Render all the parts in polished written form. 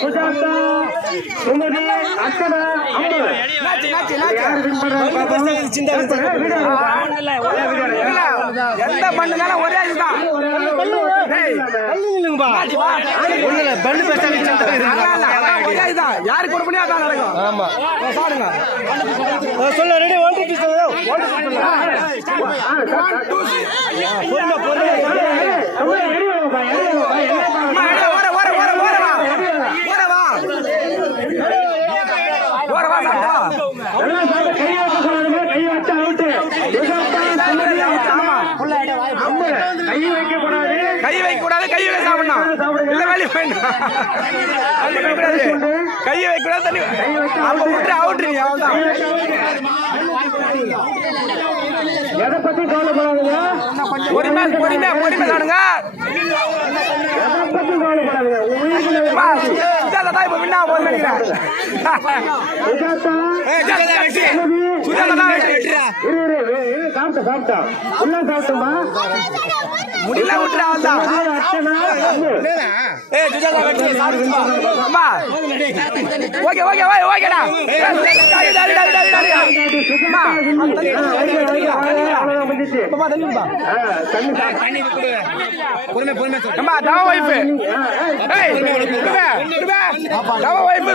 சுஜாதா சுமதி அர்ச்சனா எந்த பண்ணுனாலும் ஒரே இதுதான். யாருக்கு ஒரு மணி அதான் நடக்கும். ஆமா பாருங்க சொல்ல ரெடி கை வைக்க கூடாது, கை வைக்க சாப்பிடணும். இல்ல வேலையை வேண்டாம், கை வைக்க கூடாது, தண்ணி அப்ப விட்டு அவுட்றீங்க. அவ்வளவுதான். எதை பத்தி கவலைப்படாதுங்க, பொறுமை பொறுமை பொறுமை தானுங்க. எதை பத்தி கவலைப்படாதுங்க. சுஜாதா இப்ப விண்ணா போது நினைக்கிறேன். சாப்பிட்டா சாப்பிட்டோமா முடியல விட்டுறா. ஓகே ஓகே ஓகேடா.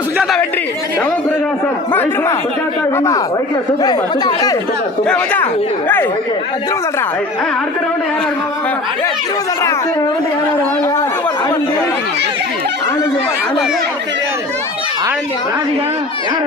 சுஜாதா வெற்றி. திரும்ப சொல்றா. அடுத்த ரவுண்ட் யார்